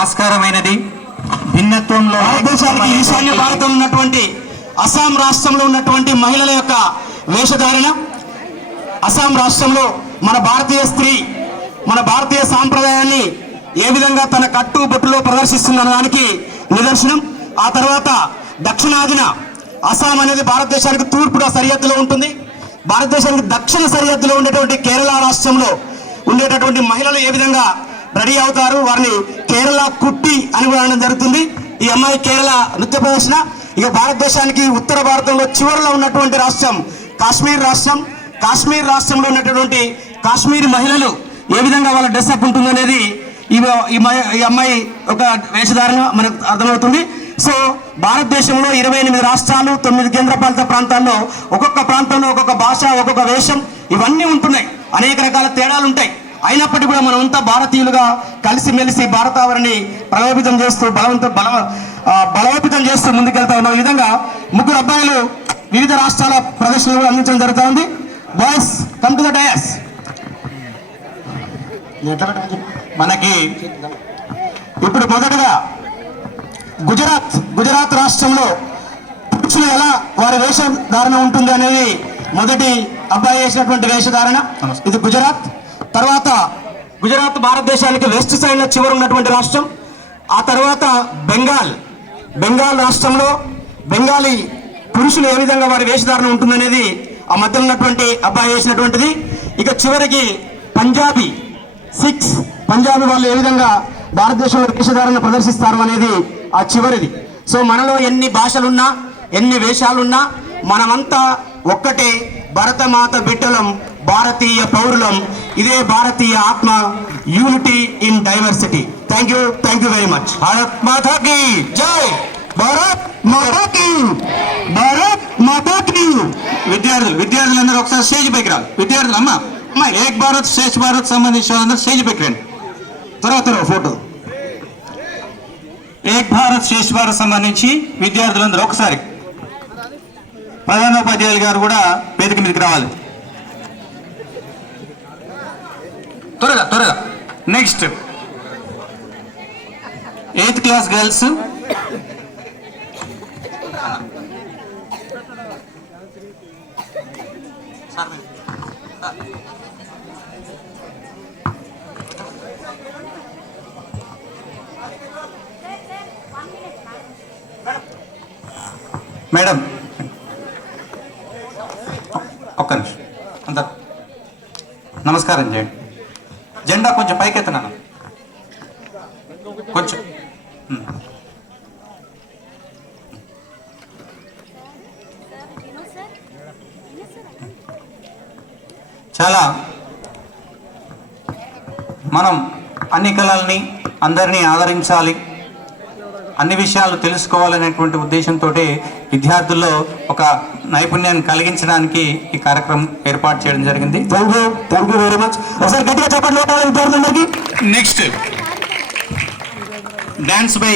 ఆస్కారమైనది. భిన్నత్వంలో భారతదేశానికి ఈశాన్య భారతంలో ఉన్నటువంటి అస్సాం రాష్ట్రంలో ఉన్నటువంటి మహిళల యొక్క వేషధారణ, అస్సాం రాష్ట్రంలో మన భారతీయ స్త్రీ మన భారతీయ సాంప్రదాయాన్ని ఏ విధంగా తన కట్టు బొట్టులో ప్రదర్శిస్తున్న దానికి నిదర్శనం. ఆ తర్వాత దక్షిణాదిన అస్సాం అనేది భారతదేశానికి తూర్పున సరిహద్దులో ఉంటుంది. భారతదేశానికి దక్షిణ సరిహద్దులో ఉండేటువంటి కేరళ రాష్ట్రంలో ఉండేటటువంటి మహిళలు ఏ విధంగా రెడీ అవుతారు, వారిని కేరళ కుట్టి అని కూడా అనడం జరుగుతుంది. ఈ అమ్మాయి కేరళ నృత్య ప్రదర్శన. ఇక భారతదేశానికి ఉత్తర భారతంలో చివరిలో ఉన్నటువంటి రాష్ట్రం కాశ్మీర్ రాష్ట్రం. కాశ్మీర్ రాష్ట్రంలో ఉన్నటువంటి కాశ్మీరీ మహిళలు ఏ విధంగా వాళ్ళ డ్రెస్అప్ ఉంటుంది అనేది ఈ అమ్మాయి ఒక వేషధారణ మనకు అర్థమవుతుంది. సో భారతదేశంలో 28 రాష్ట్రాలు, 9 కేంద్రపాలిత ప్రాంతాల్లో ఒక్కొక్క ప్రాంతంలో ఒక్కొక్క భాష, ఒక్కొక్క వేషం ఇవన్నీ ఉంటున్నాయి. అనేక రకాల తేడాలు ఉంటాయి. అయినప్పటికీ కూడా మనమంతా భారతీయులుగా కలిసిమెలిసి భారతావరిని బలోపేతం చేస్తూ బలోపేతం చేస్తూ ముందుకెళ్తా ఉన్నాం. ఈ విధంగా ముగ్గురు అబ్బాయిలు వివిధ రాష్ట్రాల ప్రదర్శనలు కూడా అందించడం జరుగుతూ ఉంది. Boys come to the dais. మనకి ఇప్పుడు మొదటగా గుజరాత్ రాష్ట్రంలో పురుషులు ఎలా వారి వేషధారణ ఉంటుంది అనేది మొదటి అబ్బాయి వేసినటువంటి వేషధారణ. ఇది గుజరాత్. తర్వాత గుజరాత్ భారతదేశానికి వెస్ట్ సైడ్ లో చివరి ఉన్నటువంటి రాష్ట్రం. ఆ తర్వాత బెంగాల్ రాష్ట్రంలో బెంగాలీ పురుషులు ఏ విధంగా వారి వేషధారణ ఉంటుందనేది ఆ మధ్యలో ఉన్నటువంటి అబ్బాయి వేసినటువంటిది. ఇక చివరికి పంజాబీ వాళ్ళు ఏ విధంగా భారతదేశంలో వేషధారణ ప్రదర్శిస్తారు అనేది ఆ చివరిది. సో మనలో ఎన్ని భాషలున్నా, ఎన్ని వేషాలున్నా మనమంతా ఒక్కటే భరతమాత బిడ్డలం, భారతీయ పౌరులం. ఇదే భారతీయ ఆత్మ, unity in diversity. Thank you very much. Bharat Mata కీ జై. భారత్ మాతా కీ. భారత్ మాతా కీ. విద్యార్థులందరూ ఒకసారి స్టేజ్ పైకి రావాలి. విద్యార్థులు అమ్మ ఏక్ భారత్ శ్రేష్ఠ భారత్ సంబంధించిన అందరూ స్టేజ్ పైకి రండి. తర్వాత ఫోటో. ఏక్ భారత్ శ్రేష్ఠ భారత్ సంబంధించి విద్యార్థులందరూ ఒకసారి, ప్రధానోపాధ్యాయులు గారు కూడా వేదిక మీదకి రావాలి. త్వరగా. Next 8th class girls. Madam ఒక్క నిమిషం అందరు నమస్కారం చేయండి. జెండా కొంచెం పైకెత్తనాను కొంచెం. చాలా మనం అన్ని కళల్ని అందరినీ ఆదరించాలి, అన్ని విషయాలు తెలుసుకోవాలనేటువంటి ఉద్దేశంతో విద్యార్థుల్లో ఒక నైపుణ్యాన్ని కలిగించడానికి ఈ కార్యక్రమం ఏర్పాటు చేయడం జరిగింది. Thank you very much. ఒకసారి గట్టిగా చెప్పండి విద్యార్థులందరికీ. Next dance by